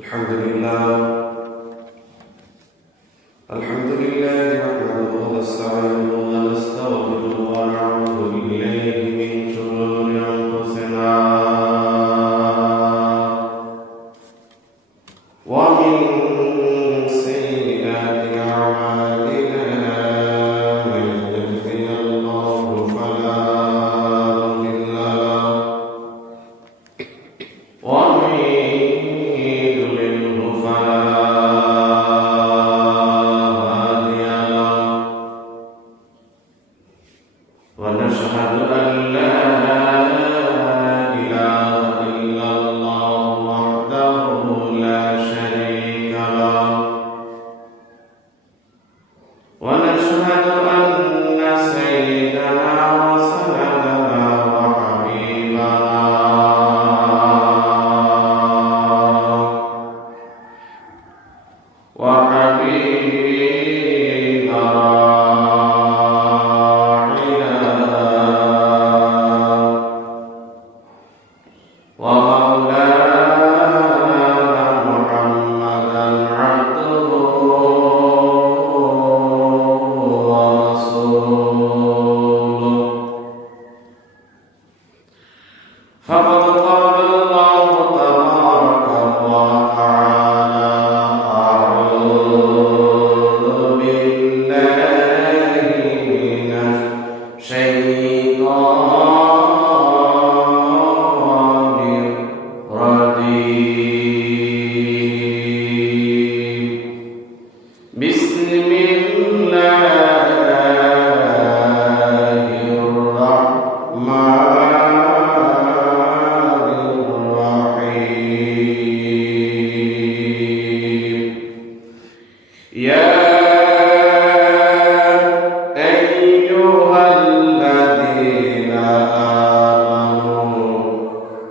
الحمد لله نحمده ونستعينه ونستغفره ونعوذ بالله من شرور أنفسنا ومن سيئات أعمالنا من يهده الله فلا مضل له ومن يضلله فلا هادي له ونشهد أن لا إله إلا الله وحده لا شريك له ونشهد أن سيدنا وسندنا وحبيبنا فقد قال الله تبارك وتعالى أعوذ بالله من الشيطان الرجيم بسم الله يا أيها الذين آمنوا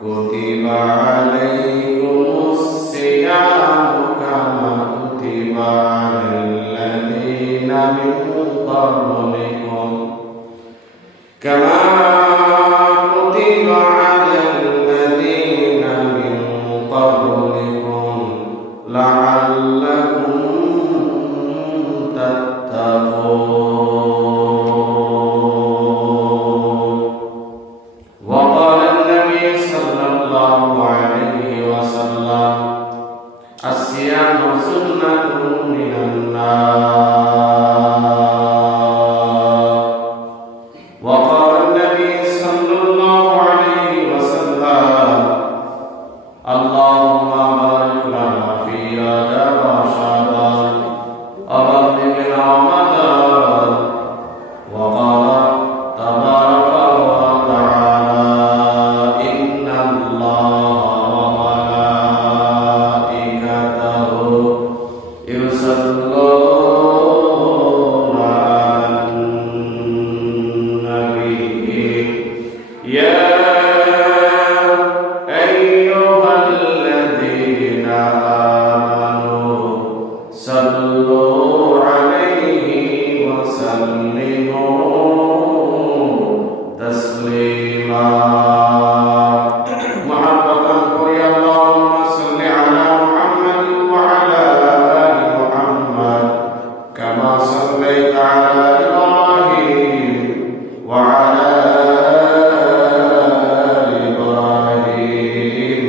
كتب عليكم الصيام كما كتب على الذين من قبلكم لعلكم تتقون. وقال النبي صلى الله عليه وسلم الصيام سنة من النار. وقال النبي صلى الله عليه وسلم اللهم بارك لنا في رجب وشعبان وبلغنا رمضان. وقال تبارك وتعالى إن الله وملائكته يصلون على النبي يا أيها الذين آمنوا صلوا عليه وسلموا تسليما. محبة يا اللهم صل على محمد وعلى آل محمد كما صليت على إبراهيم وعلى آل إبراهيم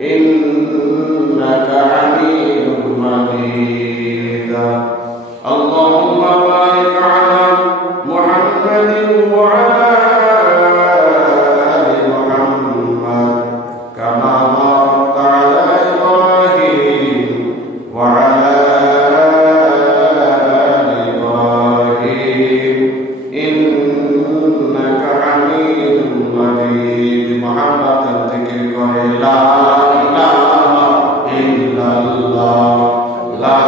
إنك حميد مجيد. اللهم بارك على محمد وعلى آل محمد كما باركت على إبراهيم وعلى آل إبراهيم إنك حميد مجيد. محبة ذكرك لا إله إلا الله لا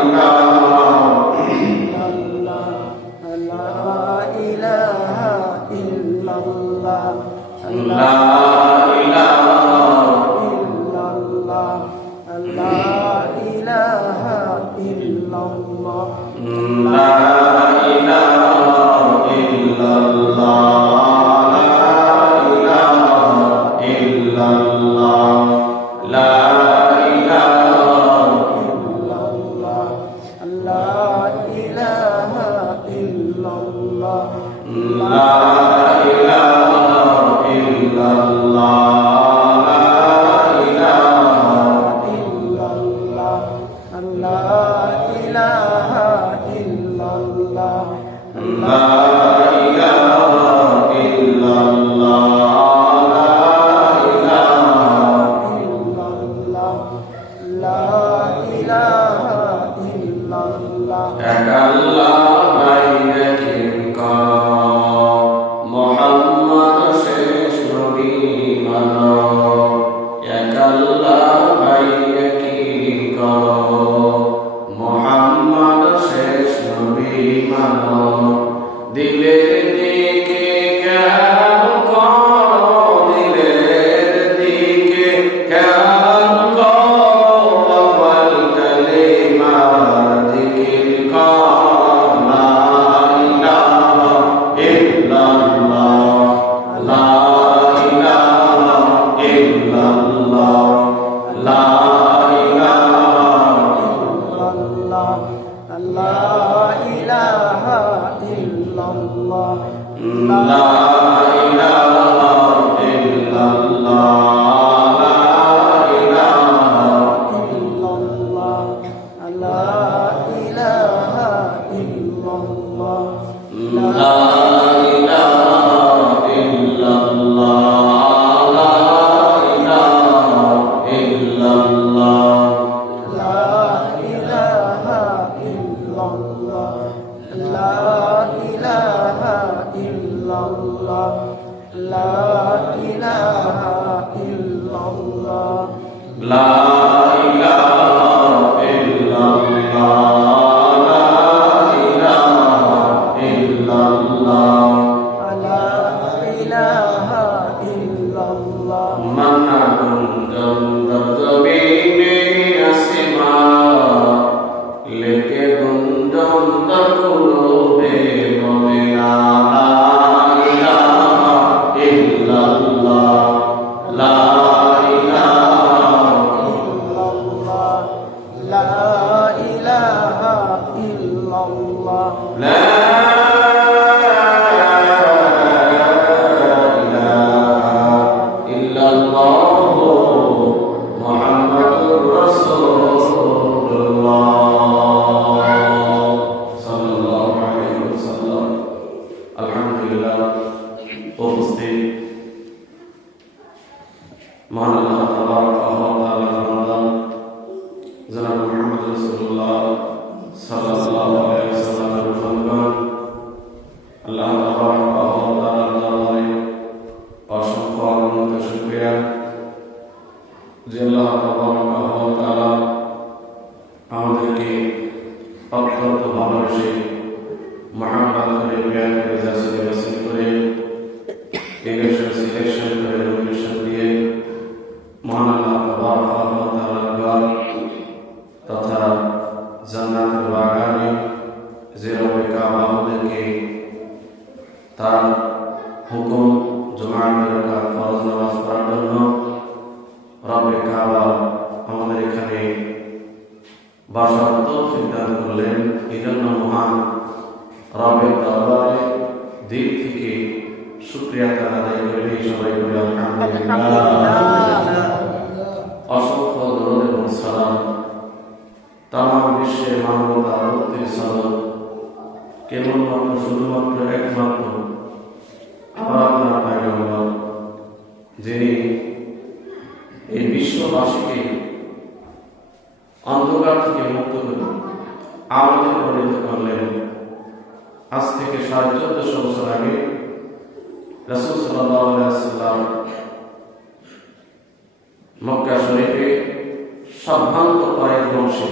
إله إلا الله لا إله আল্লাহ ভাই ইয়াকিন করো মুহাম্মদ শেষ নবী মানো দিলের দিকে খেয়াল করো দিলের দিকে খেয়াল করো আওয়াল কালিমার জিকির করো লা ইলাহা ইল্লাল্লাহ লা ইলাহা ইল্লাল্লাহ লা ইলাহা ইল্লাল্লাহ লা ইলাহা ইল্লাল্লাহ লা ইলাহা ইল্লাল্লাহ লা ইলাহা ইল্লাল্লাহ লা ইলাহা ইল্লাল্লাহ লা ইলাহা ইল্লাল্লাহ লা ইলাহা ইল্লাল্লাহ লা ইলাহা ইল্লাল্লাহ লা ইলাহা ইল্লাল্লাহ লা ইলাহা ইল্লাল্লাহ লা ইলাহা ইল্লাল্লাহ লা ইলাহা ইল্লাল্লাহ লা ইলাহা ইল্লাল্লাহ মান্না কুনতুম তরজবিনে আসমা লেকে গুঞ্জন তকুরবে মোমেনা লা ইলাহা ইল্লাল্লাহ লা ইলাহা ইল্লাল্লাহ লা ইলাহা ইল্লাল্লাহ লা মহান আল্লাহ তাবারাক ওয়া তাআলা রমজান জনাব মুহাম্মদ রাসূলুল্লাহ সাল্লাল্লাহু আলাইহি ওয়াসাল্লামের ফরমান আল্লাহ তাবারাক ওয়া তাআলার দরবারে অসংখ্য অগণিত শুকরিয়া যে আল্লাহ তাবারাক ওয়া তাআলা আমাদেরকে অত্যন্ত ভালোবেসে মহাব্বত করে প্রেম করে জাসিল করে সিলেকশন করে নমিনেশন দিয়ে মহান আল্লাহ তাবারাক ওয়া তাআলার ঘর তথা জান্নাতের বাগানে যে রবে কাবা আমাদেরকে তার হুকুম জুমার রাকাত ফরজ নামাজ পড়ার জন্য রবে কাবা আমাদের এখানে বাসার তৌফিক দান করলেন। এই জন্য মহান রবের দরবারে দিল থেকে শুকরিয়া আদায় করে সবাই বলে আলহামদুলিল্লাহ। অসংখ্য দরুদ এবং সালাম তামাম বিশ্বের মানবতার মুক্তির সালাম কেবলমাত্র শুধুমাত্র একমাত্র আমার আপনার পয়গম্বর যিনি এই বিশ্ববাসীকে অন্ধকার থেকে মুক্ত করে আলোতে পরিণত করলেন। আজ থেকে 1450 বছর আগে রাসূল সাল্লাল্লাহু আলাইহি ওয়াসাল্লাম মক্কা শরীফে সভ্রান্ত কয়েক বংশে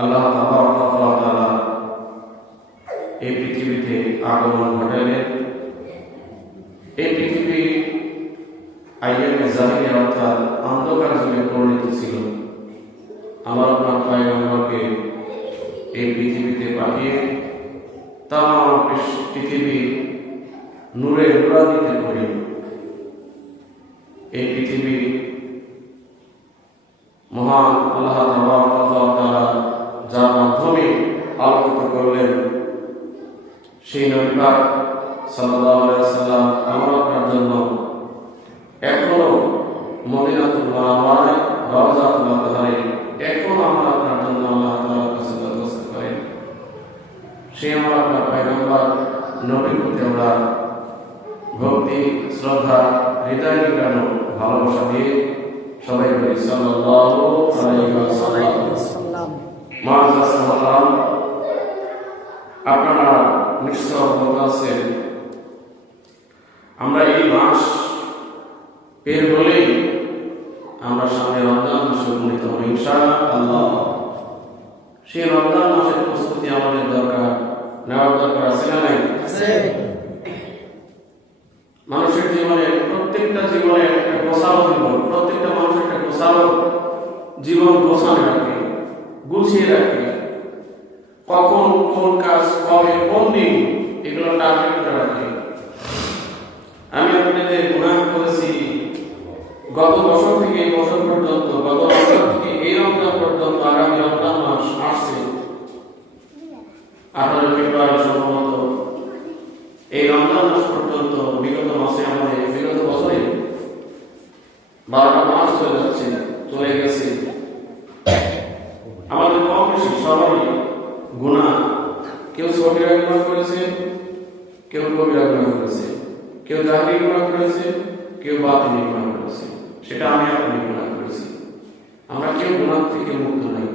আল্লাহ তাবারাক ওয়া তাআলা এই পৃথিবীতে আগমন ঘটালেন। এই পৃথিবী আইয়ামে জাহিলিয়া অর্থাৎ অন্ধকার যুগে পরিণত ছিল। আমার আপনার পয়গম্বরকে এই পৃথিবীতে পাঠিয়ে তামাম পৃথিবী নূরে নূরান্বিত করে এই পৃথিবী মহান আল্লাহ তাবারাক ওয়া তাআলা যার মাধ্যমে আলোকিত করলেন সেই নবী পাক সাল্লাল্লাহু আলাইহি ওয়াসাল্লাম আমার আপনার জন্য এখনো মদিনাতুল মুনাওয়ারায় রওজাতুল আতহারে এখনো আমার আপনার জন্য আল্লাহ তাআলার কাছে দরখাস্ত করেন। সেই আমার আপনার পয়গম্বর নবীর প্রতি আমরা ভক্তি শ্রদ্ধা হৃদয় নিগানো ভালোবাসা দিয়ে সবাই বলি সাল্লাল্লাহু আলাইহি ওয়াসাল্লাম। মুআজ্জাজ সালাম, আপনারা নিশ্চয় অবগত আছেন আমরা এই মাস বের হলেই আমরা সামনে রমজান মাসে উপনীত হব ইনশাআল্লাহ। সেই রমজান মাসের প্রস্তুতি আমাদের দরকার, নেওয়ার দরকার আছে না নাই? মানুষের জীবনে প্রত্যেকটা জীবনে একটা গোছালো জীবন, প্রত্যেকটা মানুষ একটা গোছালো জীবন গোছানো রাখে, গুছিয়ে রাখে। কখন কোন কাজ কবে কোন দিন এগুলো টার্গেট করে রাখে। আমি আপনাদের গুনাহ করেছি গত বছর থেকে এই বছর পর্যন্ত, গত বছর থেকে এই রমজান পর্যন্ত, আগামী রমজান মাস আসছে 18 ফেব্রুয়ারি সম্ভবত। এই রমজান মাস পর্যন্ত বিগত মাসে আমাদের বিগত বছরে 12টা মাস চলে গেছে। আমাদের কম বেশি সবাই গুনাহ, কেউ সগীরা গুনাহ করেছে, কেউ কবিরা গুনাহ করেছে, কেউ জাহিরি গুনাহ করেছে, কেউ বাতিনি গুনাহ করেছে। সেটা আমি আপনি গুনাহ করেছি। আমরা কেউ গুনাহ থেকে মুক্ত নই।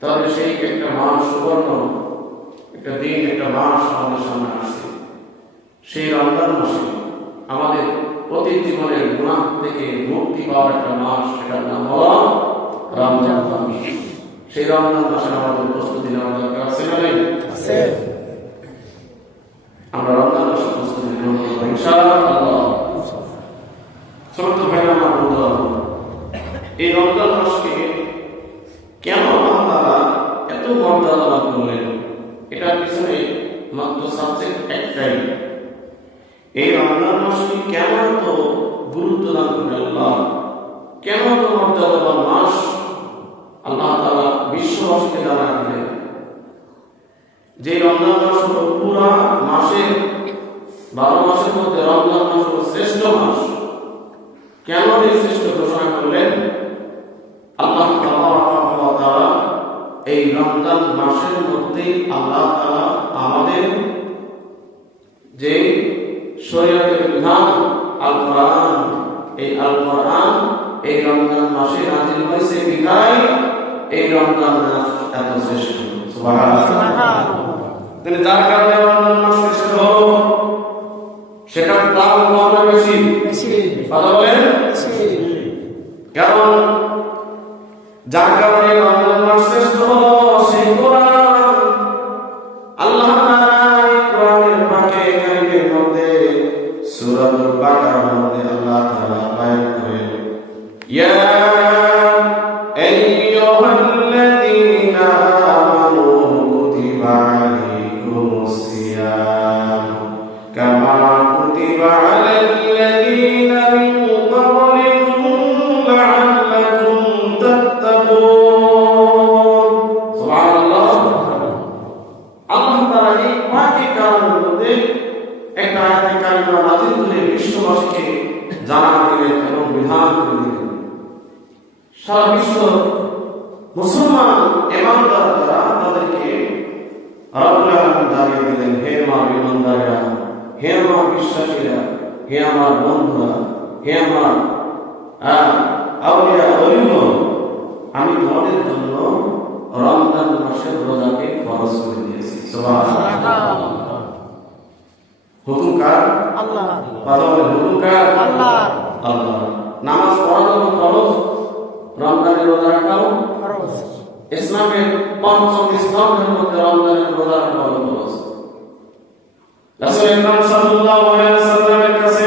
তাহলে সেই একটা মাস, সুবর্ণ একটা দিন, একটা মাস আমাদের সামনে আসছে। সেই রমজান মাসে আমাদের অতীত জীবনের গুনাহ থেকে মুক্তি পাওয়ার একটা মাস, সেটার নাম হলো রমজান মাস। সেই রমজান মাসে আমাদের প্রস্তুতি নেওয়ার দরকার আছে না নাই? আমরা রমজান মাসের প্রস্তুতি নেব ইনশাআল্লাহ। ছোট ভাইরা আমার বন্ধু, এই রমজান মাসকে কেন আল্লাহ তাআলা এত মর্যাদা দান করলেন, এটার পিছনে মাত্র সাবজেক্ট একটাই। এই রমজান মাসকে কেন এত গুরুত্ব দান করলেন আল্লাহ, কেন এত মর্যাদাবান মাস আল্লাহ তাআলা বিশ্ববাসীকে জানান দিলেন যে রমজান মাস হলো পুরা মাসের 12 মাসের মধ্যে রমজান মাস হলো শ্রেষ্ঠ মাস। কেন এই শ্রেষ্ঠ ঘোষণা করলেন? আল্লাহ তাআলা এই রমজান মাসের মধ্যে আল্লাহ তাআলা আমাদের যে শরীয়তের বিধান আল কোরআন, এই আল কোরআন এই রমজান মাসে নাযিল হয়েছে বিধায় এই রমজান মাস এত শ্রেষ্ঠ। সুবহানাল্লাহ। তাহলে যার কারণে রমজান মাস শ্রেষ্ঠ হলো, সেটার দাম কম না বেশি? কথা বলেন। কারণ যার কারণে রমজান মাস শ্রেষ্ঠ হলো সেই কোরআন। আল্লাহ তাআলা এই কোরআনের পাকে কারিমের মধ্যে সূরাতুল বাকারার মধ্যে আল্লাহ তাআলা বায়ান করেন, ইয়া আইয়ুহাল্লাযীনা আমানু কুতিবা আলাইকুমুস সিয়াম কামা কুতিবা আলাল্লাযীনা মিন ক্বাবলিকুম লাআল্লাকুম তাত্তাকুন। সুবহানাল্লাহ। আল্লাহ তাআলা এই পাকে কারিমের মধ্যে একটা আয়াতে কারিমা নাযিল করে বিশ্ববাসীকে জানান দিলেন এবং বিধান করে দিলেন। সারা বিশ্ব মুসলমান ইমানদার যারা, তাদেরকে রব্বুল আলামিন জানিয়ে দিলেন, হে আমার ইমানদাররা, হে আমার বিশ্বাসীরা, হে আমার বন্ধুরা, হে আমার আউলিয়া ওলিগণ, আমি তোমাদের জন্য রমজান মাসের রোজাকে ফরজ করে দিয়েছি। সুবহানাল্লাহ। হুকুম কার? আল্লাহ। কথা বলে হুকুম কার? আল্লাহ। আল্লাহ। নামাজ পড়া যখন ফরজ, রমজানের রোজা রাখাও ফরজ। ইসলামের পঞ্চম স্তম্ভের মধ্যে রমজানের রোজা রাখা হলো ফরজ। রাসূল আকরাম সাল্লাল্লাহু আলাইহি ওয়াসাল্লামের কাছে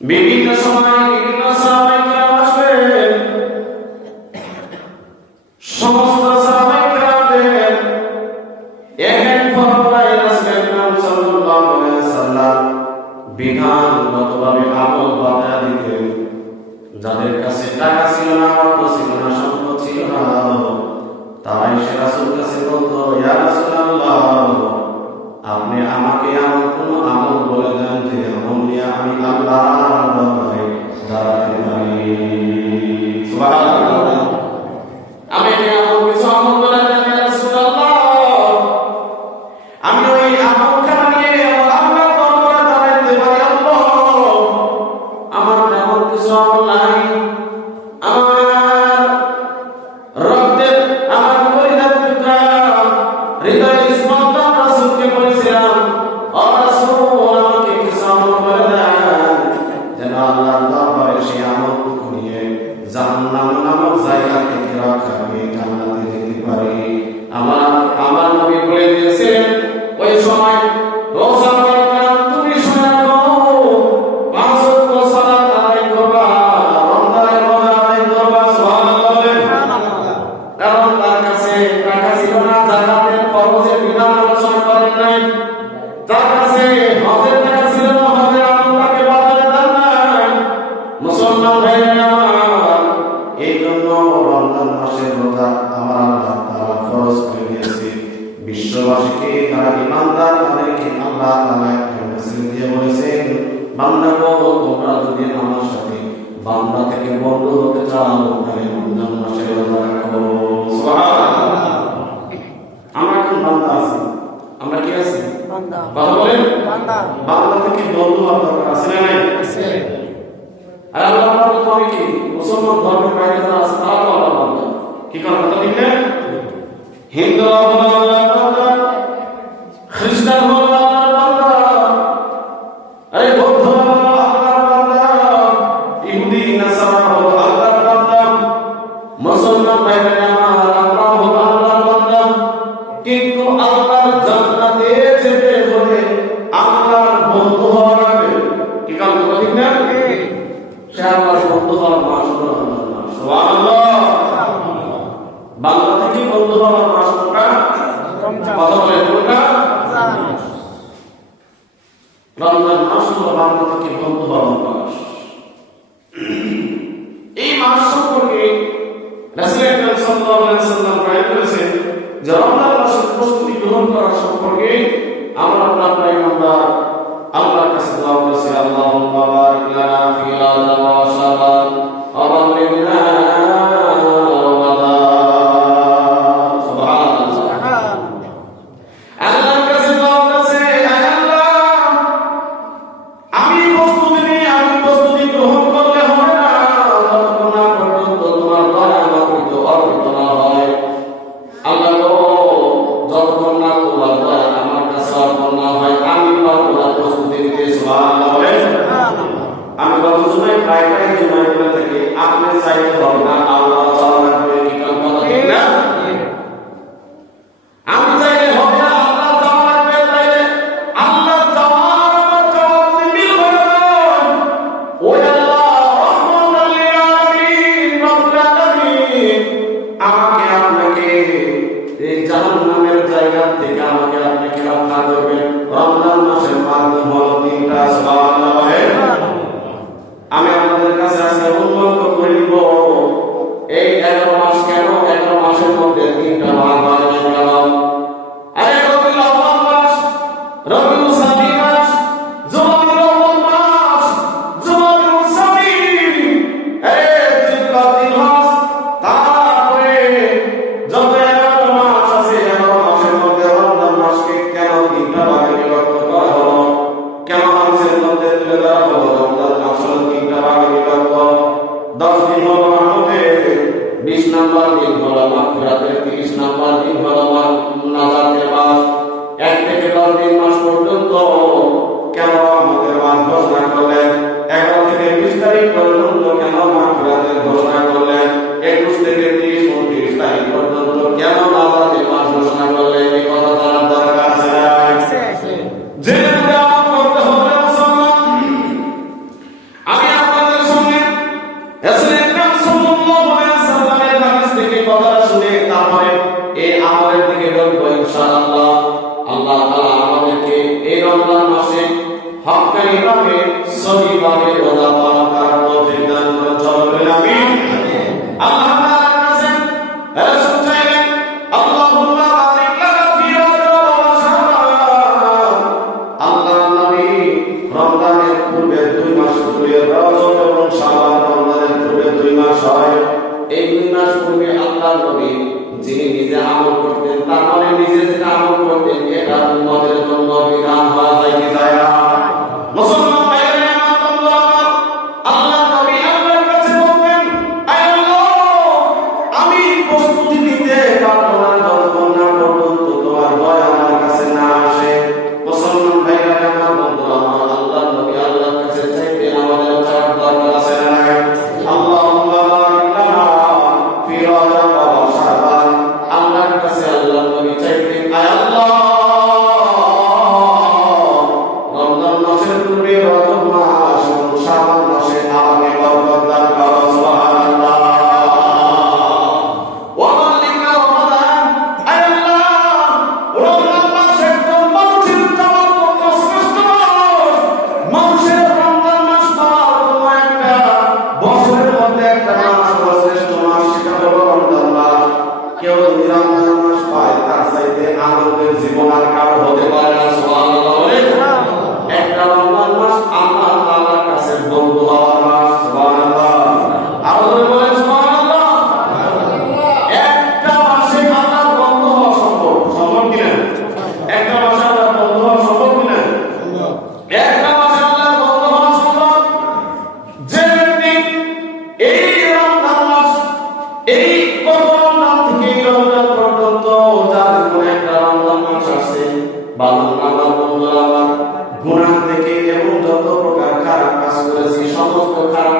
বিভিন্ন সময় বিভিন্ন সাহাবায়ে কেরাম আসবেন। সমস্ত সাহাবায়ে কেরামদের এক ফরমায় রাসূল আকরাম সাল্লাল্লাহু আলাইহি ওয়াসাল্লাম বিধানগতভাবে আমল বাতা দিতেন। যাদের কাছে টাকা ছিল না, অর্থ ছিল না, সম্পদ ছিল না, তারাই সে রাসূলের কাছে বলতো, ইয়া রাসূলুল্লাহ, আপনি আমাকে এমন কোন আমল বলে দেন যে আমল নিয়ে আমি আল্লাহর দরবারে দাঁড়াতে পারি। সুবহানাল্লাহ। আমি এমন কিছু আমল বলে দেন ইয়া রাসূলুল্লাহ, আমি ওই আমলটা নিয়ে আল্লাহর দরবারে দাঁড়াতে পারি। আল্লাহ, আমার এমন কিছু আমল নাই, আমার আল্লাহর দরবারে সেই আমলটুকু নিয়ে জাহান্নাম নামক জায়গা থেকে রক্ষা পেয়ে জান্নাতে যেতে পারি। আমার নবী বলে দিয়েছেন ওই সময় রোজা রাখা তুমি শুনে নাও, পাঁচ ওয়াক্ত সালাত আদায় করবা, রমজানের রোজা আদায় করবা, সুবহানাল্লাহ বলেন। কারণ তার কাছে টাকা ছিল না, যাকাতের ফরজের বিধান আলোচনা করেন নাই, তার কাছে হজের টাকা ছিল না, হজের আমল তাকে বাজারে দেন নাই। মুসলমান ভাইরা আমার, এই জন্য রমজান মাসের রোজা আমার আল্লাহ তাআলা ফরজ করে দিয়েছে বিশ্ববাসীকে, যারা ঈমানদার তাদেরকে আল্লাহ তাআলা একটা মেসেজ দিয়ে বলেছেন, বান্দা গো তোমরা যদি আমার সাথে বান্দা থেকে বন্ধু হতে চাও তাহলে রমজান মাসের রোজা রাখো। সুবহানাল্লাহ। আমরা কোন বান্দা আছি? আমরা কি আছি? বান্দা। কথা বলেন, বান্দা। বান্দা থেকে বন্ধু হওয়ার দরকার আছে না নাই? আছে। আর আল্লাহ তাআলা তো আমি কি মুসলমান ধর্মের বাইরে যারা আছে তারা তো আল্লাহ বান্দা। কি কথা ঠিক না? হিন্দু হলো আল্লাহর বান্দা, খ্রিস্টান হলো আল্লাহর বান্দা, আরে বৌদ্ধ হলো আল্লাহর বান্দা, ইহুদি নাসারা হলো আল্লাহর বান্দা, মুসলমান ভাইরা আমার আমরা হলো আল্লাহর বান্দা। কিন্তু আল্লাহর জান্নাতে যেতে হলে আল্লাহর বন্ধু হওয়া লাগবে। কি কথা ঠিক না? সে আল্লাহর বন্ধু হওয়ার মাস হলো রমজান। সুবহানাল্লাহ। বান্দা থেকে বন্ধু হওয়ার মাস কোনটা? রমজান। কথা বলেন কোনটা? রমজান মাস হলো বান্দা থেকে বন্ধু হওয়ার মাস। এই মাস সম্পর্কে রাসূল আকরাম সাল্লাল্লাহু আলাইহি ওয়াসাল্লাম বলেন করেছেন যে রমজান মাসের প্রস্তুতি গ্রহণ করার সম্পর্কে আমরা প্রায় আমরা আল্লাহর কাছে দোয়া করেছি, আল্লাহুম্মা বারিক লানা ফি রাজব ওয়া শাবান ওয়া বাল্লিগনা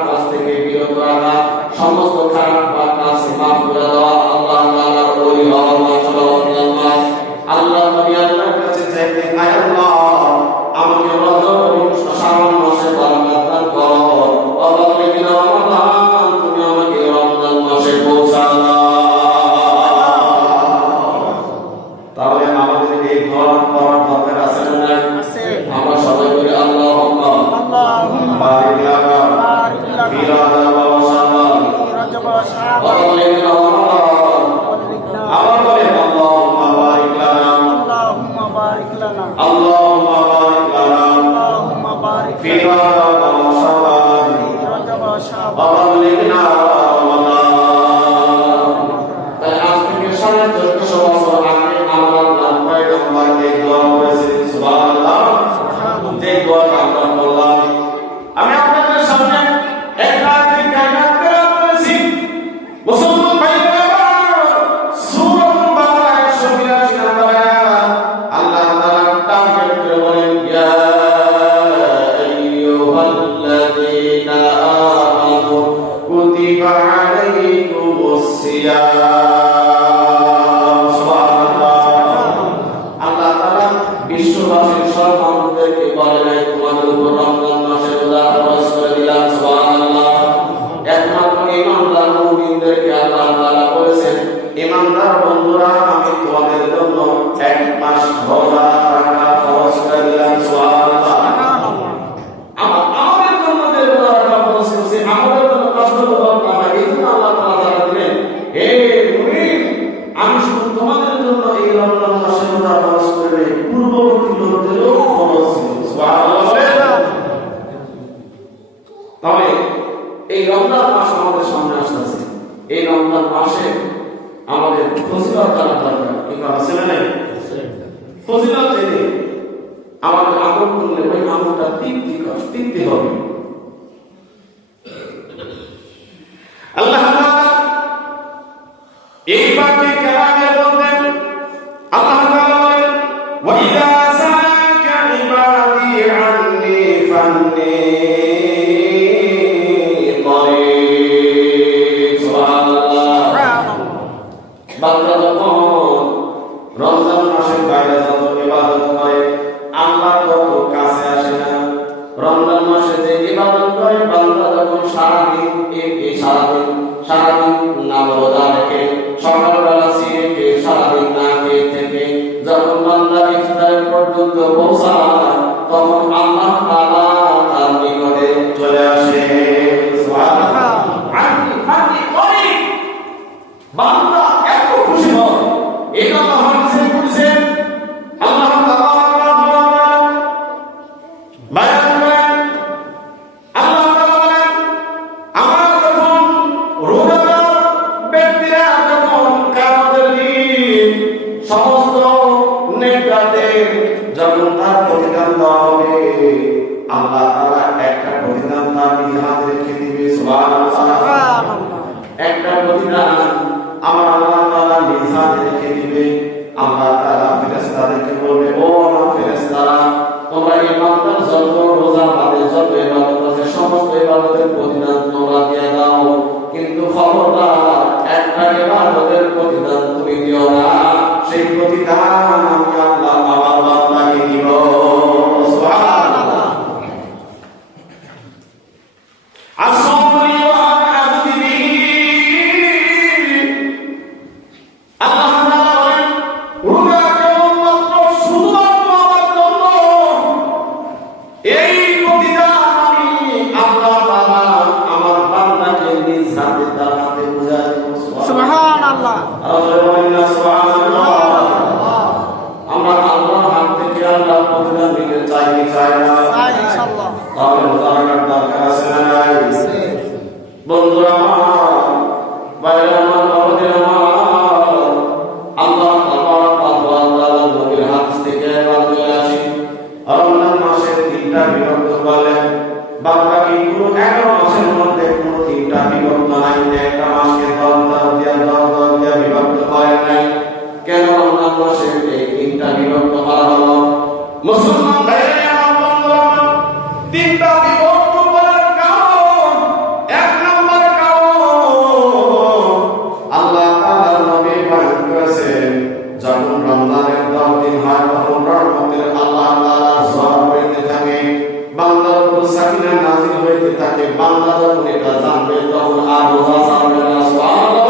কাজ থেকে বিরত রাখা, সমস্ত খারাপ কাজ মাফ করে দেওয়া, আল্লাহ তাআলার ওলি হওয়ার মাশাআল্লাহ। আল্লাহ নবী আল্লাহর কাছে চাইতে, আয় আল্লাহ আমাকে রজব এবং শাবান মাসে বরকত দান করো, ওয়াবাল্লিগনা রমাদান, তুমি আমাকে রমজান মাসে পৌঁছা দাও। তাহলে আমাদের এই দোয়া করার দরকার আছে না নাই? আমরা সবাই বলি আল্লাহুম্মা বারিক লানা ফি রজব ওয়া শাবান ওয়াবাল্লিগনা রমাদান। আবার বলেন আল্লাহুম্মা বারিক লানা, আল্লাহুম্মা বারিক লানা ফি রজব ওয়া শাবান ওয়াবাল্লিগনা রমাদান। তাই আজ থেকে 1450 বছর আগে আমার নবী পয়গম্বর এই দোয়া করেছেন। সুবহানাল্লাহ। যে দোয়া আমরা বললাম, আমি আপনাদের সামনে একটা কায়নাত করেছি। মুসলমান ভাইরা, সূরাতুল বাকারা 182 নম্বর আয়াত আল্লাহ তাআলা টার্গেট করে বলেন, ইয়া আইয়ুহাল্লাযীনা আমানু কুতিবা আলাইকুমুস সিয়াম। সুবহানাল্লাহ। আল্লাহ তাআলা বিশ্ববাসীর সব মানুষদেরকে বলেন, তোমাদের উপর রমজান মাসে রোজা ফরজ করে দিলাম। সুবহানাল্লাহ। একমাত্র ঈমানদার মুমিনদেরকে আল্লাহ তাআলা বলেছেন, ঈমানদার বন্ধুরা আমি তোমাদের জন্য এক মাস রোজা রাখা ফরজ করে দিলাম। সুবহানাল্লাহ। আমাদের জন্য যে রোজা রাখা ফরজ করেছে, আমাদের জন্য কষ্ট ভোগ করা, এই জন্য আল্লাহ তাআলা জানা দিলেন, হে মুমিন, আমি শুধু তোমাদের জন্য এই রমজান মাসে রোজা ফরজ করে দেই, পূর্ববর্তী লোকদেরও ফরজ ছিল। সুবহানাল্লাহ। তাহলে এই রমজান মাস আমাদের সামনে আসতেছে, এই রমজান মাসে আমাদের ফজিলত জানা দরকার। কি আছে না? ফজিলত জেনে আমাদের আমল করলে ওই আমলটা তৃপ্তি হবে। আল্লাহ তাআলা এই বাক্যে কালামে বলেন, আল্লাহ তাআলা বলেন, ওয়া ইযা সাআকা ইবাদি আন্নি ফান্নি করিব। সুবহানাল্লাহ। বান্দা যখন রমজান মাসের বাইরে যত ইবাদত করে, আল্লাহ তত কাছে আসে না। রমজান মাসে যে ইবাদত করে, বান্দা যখন সারাদিন নাম রোজা রেখে, সকালবেলা সিঁড়ি সারাদিন না খেয়ে থেকে যখন বান্দা ইফতার পর্যন্ত পৌঁছায়, তখন আল্লাহ তাআলা তার নিকটে চলে আসে। সুবহানাল্লাহ। বান্দা এত খুশি হয়, এই কথা হাদিসে বলেছেন আল্লাহ তাআলা বায়ান করেন, আল্লাহ তাআলা বলেন, আমরা যখন রোজাদার ব্যক্তিরা যখন কিয়ামতের দিন সমস্ত নেককারদের যখন তার প্রতিদান দেওয়া হবে, আল্লাহ তাআলা একটা প্রতিদান তার নিজ হাতে রেখে দিবে। সুবহানাল্লাহ। একটা প্রতিদান আমার আল্লাহ তাআলা নিজ হাতে রেখে দিবে। আল্লাহ তাআলা ফেরেশতাদেরকে বলবে, ও আমার ফেরেশতারা, তোমরা এই বান্দার যত রোজা বাদে যত ইবাদত আছে, সমস্ত ইবাদতের প্রতিদান তোমরা দিয়ে দাও, কিন্তু খবরদার একটা ইবাদতের প্রতিদান তুমি দিও না, সেই প্রতিদান আমি আল্লাহ আমার বান্দাকে দিব। সুবহানাল্লাহ। আসসালামু সুবহানাল্লাহ। আমরা আল্লাহর হাত থেকে আল্লাহ প্রতিদান দিতে চাই কি চাই না? চাই ইনশাআল্লাহ। তাহলে উদাহরণ দরকার আছে না নাই? বন্ধুরা আমার, বাইরে আমার, বাবাদের আমার, আল্লাহ তাআলা নবীর হাত থেকে এবার চলে আসি। রমজান মাসের 3টা বিভক্ত করলেন, বাদ বাকি পুরো 11 মাসের মধ্যে কোনো 3টা বিভক্ত নাই। একটা মাসকে 10 দিয়ে বিভক্ত করেন নাই। কেন রমজান মাসে এই 3টা বিভক্ত করা হলো? মুসলমান ভাইরা আমার, বন্ধুরা আমার, 3টা বিভক্ত করার কারণ বান্দা যখন এটা জানবে তখন আর বোঝা যাবে না। সুবহানাল্লাহ।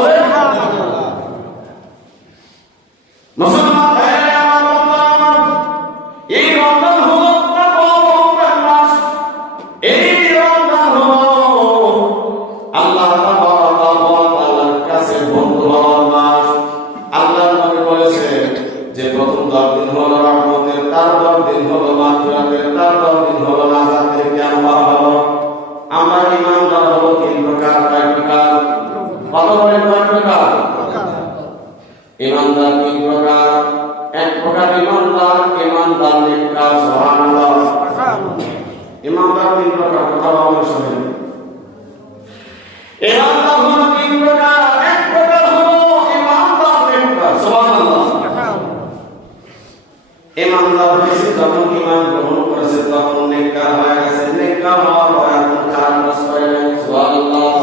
মুসলমান ভাইরা আমার, এই রমজান হলো তাকওয়ার মাস। এই রমজান হলো আল্লাহ তাআলার কাছে বন্ধু হওয়ার মাস। আল্লাহর নবী বলেছে যে প্রথম 10 দিন হলো রহমতের, তার 10 দিন হলো মাগফিরাতের, তার 10 দিন হলো নাজাতের। কেন হলো? আমরা ঈমানদার হলো 3 প্রকার। কয় প্রকার? কত বলে? কয় প্রকার? ঈমানদার 3 প্রকার। এক প্রকার ঈমানদার নেককার। সুবহানাল্লাহ। ঈমানদার 3 প্রকার। কথা বলার সময় ঈমানদার হলো 3 প্রকার। এক প্রকার হলো ঈমানদার নেককার। সুবহানাল্লাহ। ঈমানদার হয়েছে যখন ঈমান গ্রহণ করেছে তখন নেককার হয়ে গেছে। নেককার হওয়ার পর এখন খারাপ কাজ করে না। সুবহানাল্লাহ।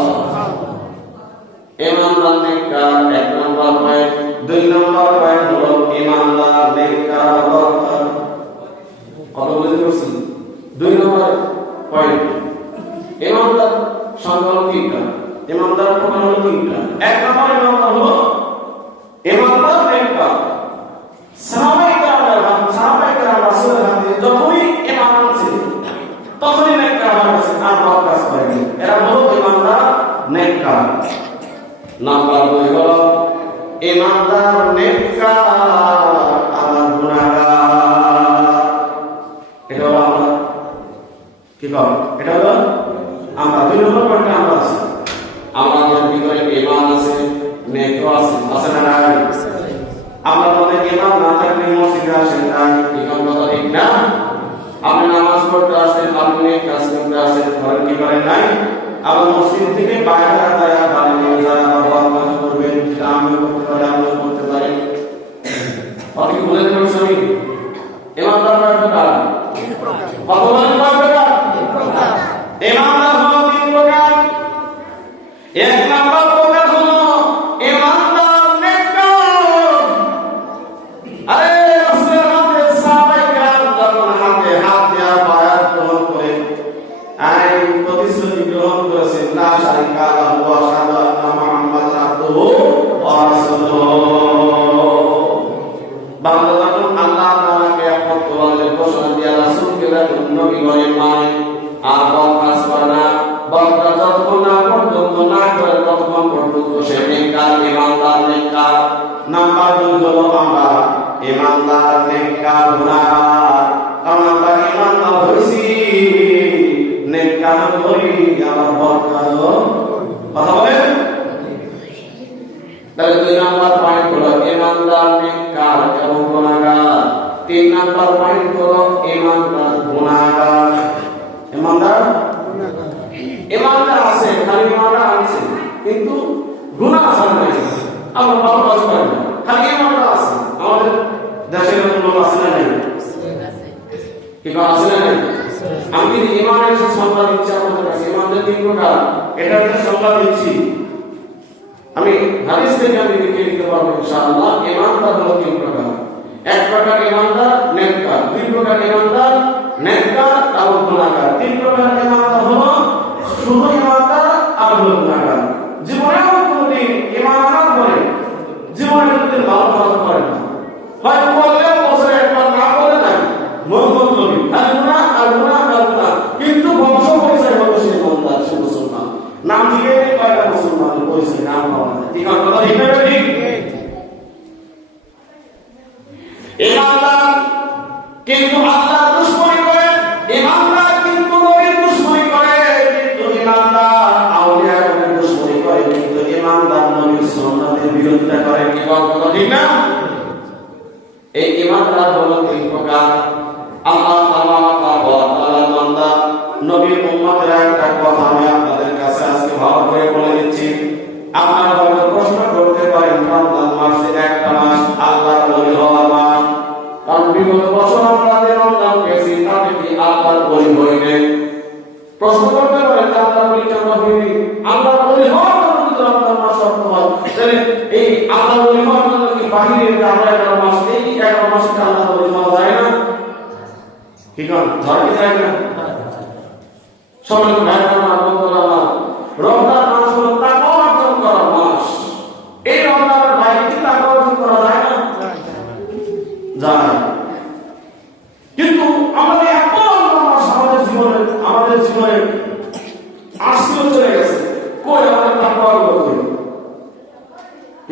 ঈমানদার নেককার 1 নম্বর পয়েন্ট। 2 নম্বর পয়েন্ট হলো ঈমানদার নেককার অবস্থা। কত বুঝতে পারছেন? 2 নম্বর পয়েন্ট। ঈমানদার সংখ্যা হলো 3টা। ঈমানদার প্রকার হলো 3টা। 1 নম্বর ঈমানদার হলো ঈমানদার নেককার। সাহাবায়ে কেরাম রাসূলের হাতে যখনই ঈমান আনছে তখনই নেককার হয়েছে, আর ভালো কাজ করেনি। এরা হলো ঈমানদার নেককার। নাম্বার 2 হলো ঈমানদার নেককার আবার গুনাহগার। এটা হলো আমরা কি কর? এটা হলো আমরা 2 নম্বর পয়েন্টে আমরা আছি। আমাদের ভিতরে ঈমান আছে, নেকও আছে। আছে না নাই? আমরা মনে ঈমান না থাকলে মসজিদে আসেন নাই। এখন কথা ঠিক না? আপনি নামাজ পড়তে আসেন, আপনি নেক কাজ করতে আসেন, ঘরে কি করেন নাই? আবার মসজিদ থেকে বাইরে যায়, বাড়ি নিয়ে যায়, আবার কাজ করবেন। আমি করতে পারি, আপনি করতে পারি। আপনি কি বুঝতে পারছেন? আমি ঈমানদার কয় প্রকার? কত বলেন? কয় প্রকার? ঈমানদার হলো 3 প্রকার। 1 নম্বর প্রকার হলো ঈমানদার নেককার। আরে রাসূলের হাতে সাহাবায়ে কেরাম যখন হাতে হাত দিয়া বায়াত গ্রহণ করে আই প্রতিশ্রুতি গ্রহণ করেছেন, লা শারিকা লাহু ওয়া আশহাদু আন্না মুহাম্মাদান আবদুহু ওয়া রাসূলুহু। বান্দা যখন আল্লাহ তাআলাকে একমাত্র বলে ঘোষণা দিয়া রাসূলকে যখন নবী বলে মানে আর বল কাজ করে না, বলটা যতক্ষণ না পর্যন্ত না করে ততক্ষণ পর্যন্ত সে নেককার, ঈমানদার নেককার। নাম্বার 2 হলো আমরা ঈমানদার নেককার গুনাহগার। কারণ আমরা ঈমানদার হইছি, নেককার হই, আমার বল কাজ কথা বলেন। তাহলে 2 নম্বর পয়েন্ট হলো ঈমানদার নেককার এবং গুনাহগার। 3 নম্বর পয়েন্ট হলো ঈমানদার গুনাহগার। ঈমানদার ঈমানদার আছে, খালি ঈমানদার আছে কিন্তু গুনাহ আছে না। আমরা ভালো কাজ করি না, খালি ঈমানদার আছে। আমাদের দেশের লোক আছে না নাই? কি কাজ আছে না নাই? আমি যদি ঈমানের সংখ্যা দিচ্ছি আপনাদের কাছে, ঈমানদার 3 প্রকার, এটা একটা সংখ্যা দিচ্ছি। আমি হাদিস থেকে আমি লিখে দিতে পারবো ইনশাআল্লাহ। ঈমানদার হলো 3 প্রকার। 1 প্রকার ঈমানদার নেককার, 2 প্রকার ঈমানদার নেককার আর গুনাহগার। 3 প্রকার ঈমানদার হলো শুধু ঈমানদার আর গুনাহগার। জীবনে কোনদিন ঈমান আনার পরে জীবনে কোনদিন ভালো কাজ করে না, হয় বললে বছরে একবার, না বলে নাই মোহাম্মদ নবী আর গুনাহ আর গুনাহ আর গুনাহ, কিন্তু বংশ পরিচয় হলো সে ঈমানদার, সে মুসলমান। নাম দিকে কয়টা মুসলমানের পরিচয় নাম পাওয়া যায়? ঠিক আছে, কথা ঠিক না? ঠিক। ঈমানদার কিন্তু আল্লাহর দুশমনি করে, ঈমানদার কিন্তু নবীর দুশমনি করে, কিন্তু ঈমানদার আউলিয়াদের দুশমনি করে, কিন্তু ঈমানদার নবীর সুন্নাতের বিরোধিতা করে। কি কথা ঠিক না? এই ঈমানদার হলো 3 প্রকার। আল্লাহ তাআলার বান্দা নবীর উম্মতের একটা কথা আমি আপনাদের কাছে আজকে ভালো করে বলে দিচ্ছি। আপনারা হয়তো প্রশ্ন করতে পারেন, রমজান মাসে একটা মাস আল্লাহর ওলি হওয়ার মাস, কারণ বিগত বছর আমরা যে রমজান পেয়েছি তাতে কি আল্লাহর ওলি হইনি? প্রশ্ন করতে পারেন, আল্লাহর ওলি কেন হইনি? আল্লাহর ওলি হওয়ার জন্য যদি রমজান মাস শর্ত হয়, তাহলে এই আল্লাহর ওলি হওয়ার জন্য কি বাহিরে যে আমরা 11 মাস, এই 11 মাসে আল্লাহর ওলি হওয়া যায় না? কি কারণ ধরে কি যায় না? সবাই ভাই আমার বন্ধুরা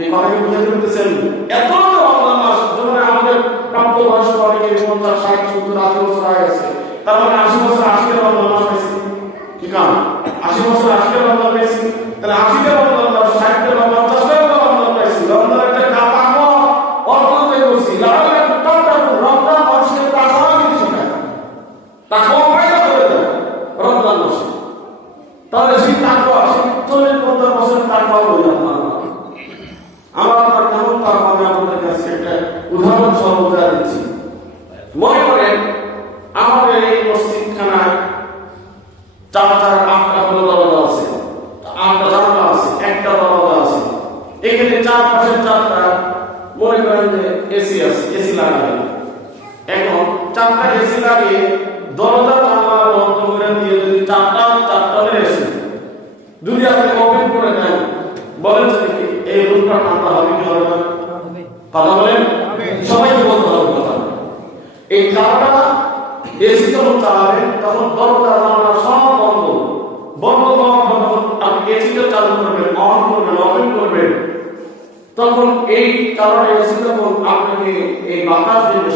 এই কথাকে বুঝাতে পেরেছেন? এত রমজান মাস যেমন আমাদের প্রাপ্ত বয়স অনেকে 50, 60, 70, 80 বছর হয়ে গেছে, তার মানে 80 বছর 80 টা রমজান মাস পেয়েছি। কি কারণ 80 বছর 80 টা রমজান পেয়েছি, তাহলে 80 টা রমজান মাস 60 টা বা 50 টা রমজান পেয়েছি। রমজান একটা কাপা অর্জন করছি, লাগালে রমজান মানুষকে টাকা বেশি শেখায়, টাকা ফায়দা করে দেয় রমজান মাসে। তাহলে সেই টাকা 40-50 বছর টাকাও বলি আমার কেমন টাকা আমি আপনাদের কাছে একটা উদাহরণ সহ বোঝা দিচ্ছি। মনে করেন আমাদের এই মসজিদখানায় 8টা হলো দরজা আছে, 8টা জানালা আছে, একটা দরজা আছে। এখানে 4 পাশে 4টা মনে করেন যে এসি আছে, এসি লাগানো। এখন 4টা এসি লাগিয়ে দরজা জানালা বন্ধ করে দিয়ে যদি 4টা এসি যদি আপনি ওপেন করে দেন, বলেন যে এই রুমটা ঠান্ডা হবে কি হবে না? কথা বলেন, সবাই বলতে হবে কথা। এই কারণটা এসি যখন চালাবেন তখন দরজা জানালা সব বন্ধ হওয়ার পর আপনি এসিটা চালু করবেন, অন করবেন, ওপেন করবেন, তখন এই কারণে এসি যখন আপনাকে এই বাতাস দেবে,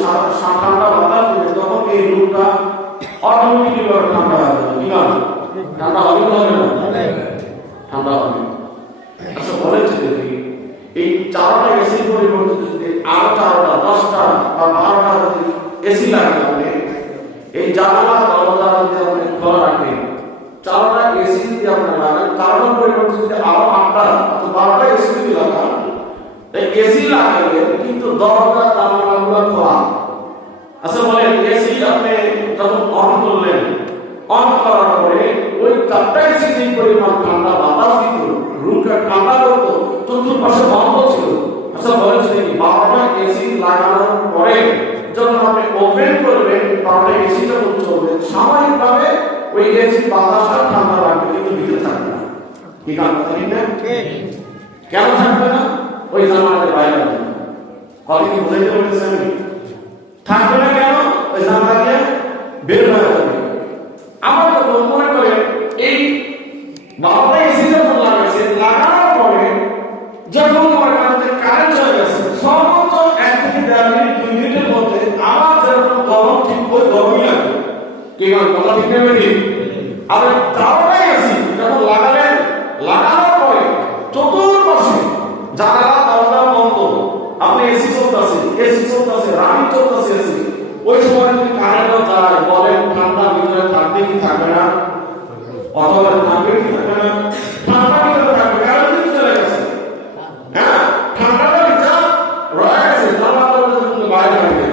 ঠান্ডা বাতাস দেবে, তখন এই রুমটা অটোমেটিক্যালি ঠান্ডা হয়ে যাবে। কি না? ঠান্ডা হবে কি হবে না? ঠান্ডা হবে। আচ্ছা বলেন দেখি, এই 4টা এসির পরিবর্তে যদি আরো 4টা, 10টা বা 12টা যদি এসি লাগানো হয়, এই জানালা দরজা যদি আপনি খোলা রাখেন, 4টা এসি যদি আপনি লাগান, 4টার পরিবর্তে যদি আরো 8টা অথবা 12টা এসি যদি লাগান, এই এসি লাগালে কিন্তু দরজা জানালাগুলো খোলা। আচ্ছা বলেন, এসি আপনি যখন অন করলেন, অন করার পরে ওই 4টা এসি যে পরিমাণ ঠান্ডা বাতাস দিত, রুমটা ঠান্ডা করতো, চতুর্পাশে বন্ধ ছিল। আচ্ছা বলেন দেখি, 12টা এসি লাগানোর পরে যখন আপনি ওপেন করবেন, 12টা এসি যখন চলবে, সাময়িকভাবে ওই এসি বাতাসটা ঠান্ডা রাখবে, কিন্তু ভিতরে থাকবে না। কি কারণ জানি না? কেন থাকবে না? ওই জানালার বাইরে কথা কি বুঝাইতে পারতেছেন? থাকবে না কেন? ওই জানালা দিয়ে বের হয়ে যাবে। আমার তো মনে করে এই 12টা এসি যখন লাগাইছে, লাগানোর পরে যখন মনে করেন যে কারেন্ট চলে গেছে, সর্বোচ্চ 1 থেকে 1.5 মিনিট 2 মিনিটের মধ্যে আমার যেরকম গরম ঠিক ওই গরমই লাগবে। কি কারণ কথা ঠিক নেবে ঠিক? আর 4টা এসি যখন লাগালেন, লাগানোর পরে চতুর্পাশে জানালা দরজা বন্ধ, আপনি এসি চলতেছে, রানিং চলতেছে এসি, ওই সময় যদি কারেন্টও যায়, বলেন ঠান্ডা ভিতরে থাকবে কি থাকবে না? অথবা থাকবে কি থাকবে না? ঠান্ডা ভিতরে থাকবে, কারেন্ট যদি চলে গেছে, হ্যাঁ ঠান্ডাটা ভিতরে রয়ে গেছে, জানালা দরজা কিন্তু বাইরে হবে।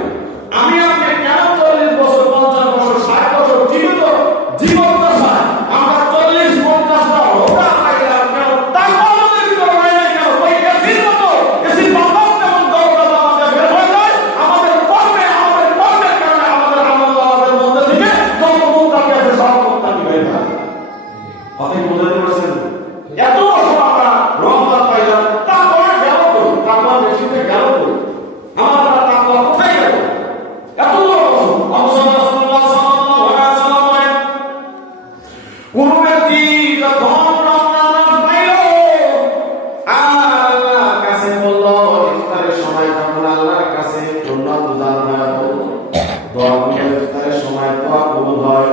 আমি আপনি কেন 40 বছর, 50 বছর, 60 বছর জীবিত দশায় আমরা 40-50টা রোগা পাইলাম কেন? তার আমাদের ভিতরে রয়ে নাই কেন? ওই এসির মতো এসির বাতাস যেমন দরজা আমাদের বের হয়ে যায়, আমাদের কর্মের কারণে আমাদের আমাদের মধ্যে থেকে যত মুক্তি আছে সব মুক্তি হয়ে যায়। কথা কি বুঝতে পারছেন? এত বছর আমরা রমজান পাইলাম, তারপরে গেল করি, তারপর বেশিতে গেল করি, আমরা তারপর কোথায় গেল? এত বছর অবসর রাসূলুল্লাহ সাল্লাল্লাহু আলাইহি ওয়াসাল্লাম বলেন, কোন ব্যক্তি যখন রমজান মাস পাইল, আল্লাহর কাছে বলল, ইফতারের সময় যখন আল্লাহর কাছে জান্নাত জানা বলল, দোয়া করলে ইফতারের সময় দোয়া কবুল হয়।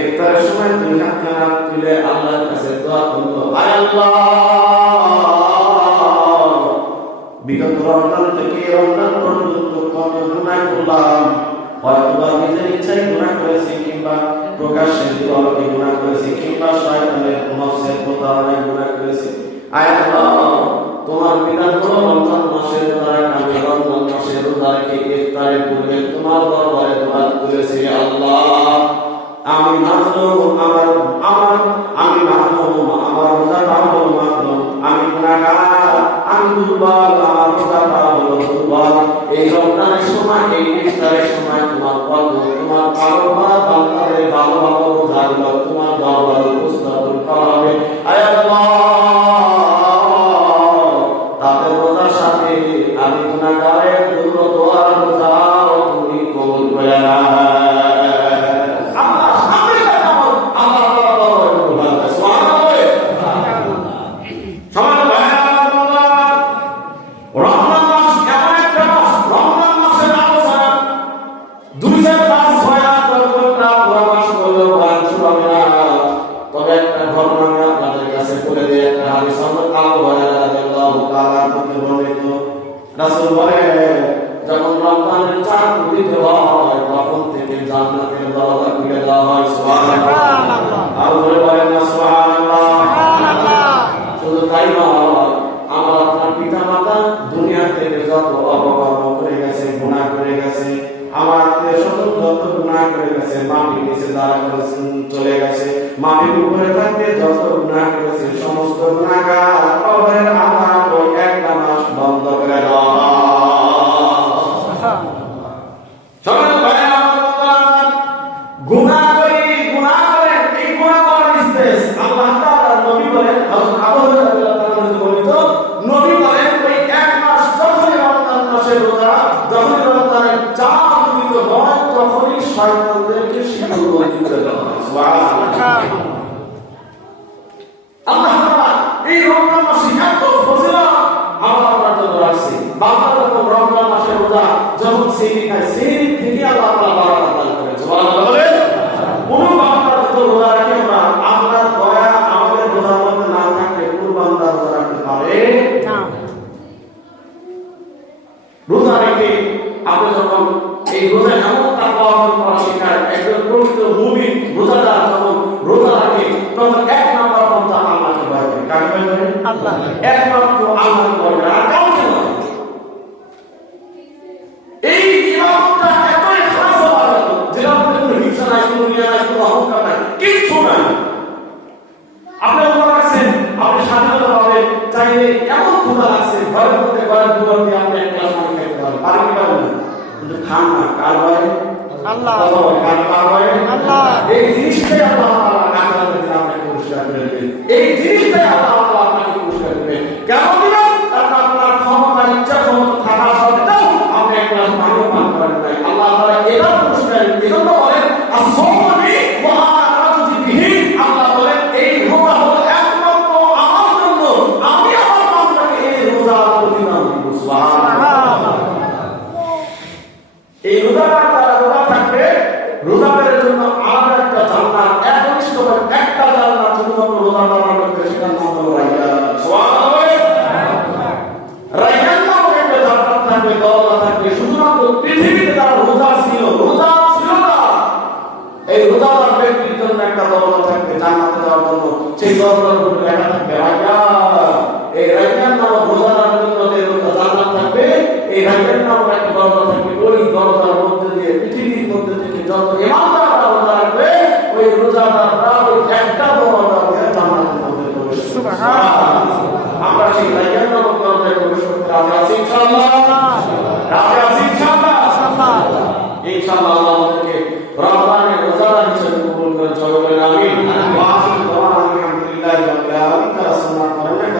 ইফতারের সময় 2 হাত তুলে আল্লাহর কাছে দোয়া করল, আয় আল্লাহ, বিগত রমজান থেকে রমজান পর্যন্ত কত গুনাহ করলাম, হয়তো নিজের ইচ্ছায় গুনাহ করেছি, কিংবা প্রকাশ্যে দিবালোকে গুনাহ করেছি, কিংবা শয়তানের নফসের প্রতারণায় গুনাহ করেছি। আয় আল্লাহ, তোমার বিধান হলো রমজান মাসের রোজা রাখা, আমি রমজান মাসের রোজা রেখে ইফতারের পূর্বে তোমার দরবারে দোয়া করেছি। আল্লাহ, আমি মাসলুম, আমি মাসলুম, আমার রোজাটা হলো মাসলুম, আমি গুনাহগার, আমি দুর্বল, আমার রোজাটা হলো দুর্বল। এই রমজানের সময়, এই ইফতারের সময় তোমার ভালো বান্দাদের ভালো রোজাগুলো তোমার দরবারে উপস্থাপন করা হবে। আয় আল্লাহ, তাদের রোজার সাথে আমি গুনাহগারের দোয়ার রোজাও তুমি কবুল করে নাও। বলে দিয়ে একটা হাদিস হযরত আবু হুরায়রা রাদিয়াল্লাহু তাআলা থেকে বর্ণিত রাসূল বলেন যখন রমজানের চাঁদ উদিত হয় তখন থেকে জান্নাতের দরজা খুলে দেওয়া হয় সুবহানাল্লাহ আর বলে বলেন না সুবহানাল্লাহ সুবহানাল্লাহ শুধু তাই নয় আমার আপনার পিতামাতা দুনিয়া থেকে যত অপকর্ম করে গেছে গুনাহ করে গেছে আমার আত্মীয়-স্বজন যত গুনাহ করে গেছে মাটির নিচে যারা করেছেন চলে গেছে মাটির উপরে থাকতে যত গুনাহ করেছে সমস্ত গুনাহগার কবরের আযাব ওই একটা মাস বন্ধ করে দেওয়া সবাই ভাই আমার গুনাহ করে এই গুনাহ করার স্পেস আল্লাহ তাআলা নবী বলেন হযরত আবু হুরায়রা রাদিয়াল্লাহু তাআলা বলেন নবী বলেন ওই এক মাস যখনই রমজান মাসের রোজা যখনই রমজানের চাঁদ উদিত হয় তখনই শয়তানদেরকে শিকল করে দিতে হয় সুবহানাল্লাহ আল্লাহ তাআলা এই রমজান মাসে এত ফজিলত আমার জন্য রাখছে বান্দা যখন রমজান মাসের রোজা যখন সেহরি খায় সেহরি থেকে আল্লাহ তাআলা বারাকাত দান করে সুবহানাল্লাহ বলে কোন বান্দা যত রোজা রাখে না আল্লাহর দয়া আমাদের রোজার মধ্যে না থাকলে কোন বান্দা রোজা রাখতে পারে না রোজা রেখে আপনি যখন এই রোজা এমন তাকওয়া অর্জন করা শেখায় একজন প্রকৃত মুমিন রোজাদার যখন রোজা রাখে তখন এক নাম্বার পন্থা আল্লাহকে ভয় করে কাকে ভয় করে আল্লাহ একমাত্র আল্লাহকে ভয় করে আর কাউকে নয় এই ইবাদতটা এতই খাস ইবাদত যেটা মধ্যে কোনো হিংসা নাই কোনো রিয়া নাই কোনো অহংকার নাই কিচ্ছু নাই আপনি রোজা রাখছেন আপনি স্বাধীনতাভাবে চাইলে এমন ক্ষুধা লাগছে ঘরের মধ্যে ঘরের দুয়ার দিয়ে আপনি এক গ্লাস পানি খাইতে পারেন পারেন কি পারেন না কিন্তু খান না কার ভয়ে আল্লাহ কার ভয়ে আল্লাহ এই জিনিসটাই আল্লাহ আখিরাতের দিনে আপনাকে পুরস্কার দেবেন এই জিনিসটাই আল্লাহ আপনাকে পুরস্কার দেবেন কেন দিবেন কারণ আপনার ক্ষমতা ইচ্ছা ক্ষমতা থাকা সত্ত্বেও আপনি এক গ্লাস পানি পান করেন নাই আল্লাহ তাআলা এটা পুরস্কার এজন্য বলেন আসসালামি ওয়া আরাজি বিহি আল্লাহ বলেন এই রোজা হলো একমাত্র আমার জন্য আমি আমার বান্দাকে এই রোজার প্রতিদান দিব সুবহানাল্লাহ এই রোজাদার তারা রোজা থাকবে রোজাদারের জন্য আলাদা একটা জান্নাত একনিষ্ঠ একটা জান্নাত শুধুমাত্র রোজাদার রাখবে সেটার নাম হলো রায়্যান সুবহানাল্লাহ রায়্যান নামে একটা জান্নাত থাকবে দরজা থাকবে শুধুমাত্র পৃথিবীতে যারা রোজা ছিল না এই রোজাদার ব্যক্তির জন্য একটা দরজা থাকবে জান্নাতে যাওয়ার জন্য সেই দরজার উপরে লেখা থাকবে রায়্যান এই রায়্যান নামক রোজাদারের জন্য যে জান্নাত থাকবে এই রায়্যান নামক একটা দরজা থাকবে ওই দরজার মধ্যে দিয়ে পৃথিবীর মধ্যে থেকে যত ইমানদাররা রোজা রাখবে ওই রোজাদাররা ওই একটা দরজা দিয়ে জান্নাতের মধ্যে প্রবেশ করবে সুবহানাল্লাহ আমরা সেই রায়্যান নামক দরজায় প্রবেশ করতে রাজি আছি ইনশাআল্লাহ